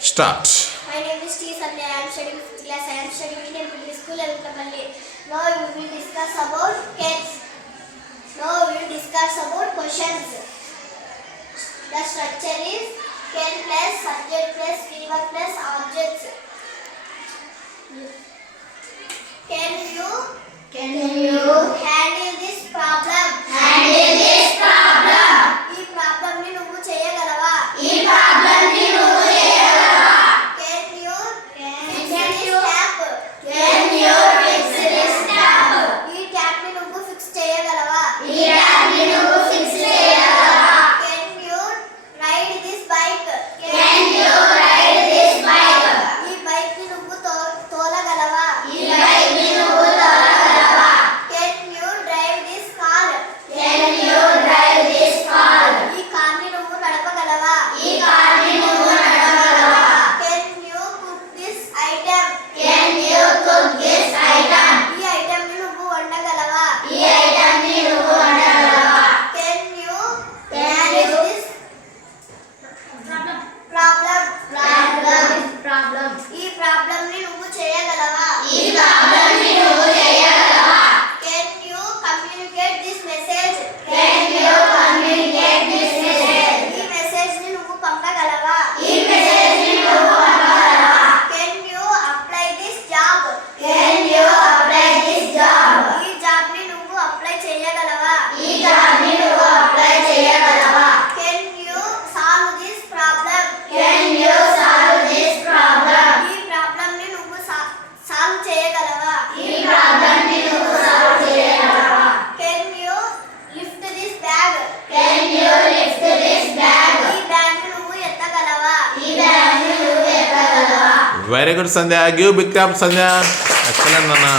Start. My name is T. Sandhya. I am studying 5th class. I am studying in Middle School at Kapalli. Now we will discuss about cats. Now we will discuss about questions. The structure is can plus subject plus keyword plus objects. Can you handle this problem? ఈ ప్రాబ్లం ని నువ్వు చేయగలవా? Can you fix this tap? ఈ ట్యాప్ ని నువ్వు ఫిక్స్ చేయగలవా? Can you ride this bike? ఈ బైక్ ని నువ్వు తోలగలవా? Can you drive this car? ఈ కార్ ని నువ్వు నడపగలవా? Can you cook this item? ఈ ఐటెం ని నువ్వు వండగలవా? Can you manage this problem? ఈ ప్రాబ్లం ని నువ్వు చేయగలవా? Can you communicate this message? ఈ మెసేజ్ ని నువ్వు పంపగలవా? Can you apply this job? ఈ జాబ్ ని నువ్వు అప్లై చేయగలవా? Can you solve this problem? ఈ ప్రాబ్లం ని నువ్వు సాల్వ్ చేయగలవా? Can you lift this bag? ఈ బ్యాగ్ ని నువ్వు ఎత్తగలవా? Very good, Sandhya. Give big clap, Sandhya. Excellent, Nana.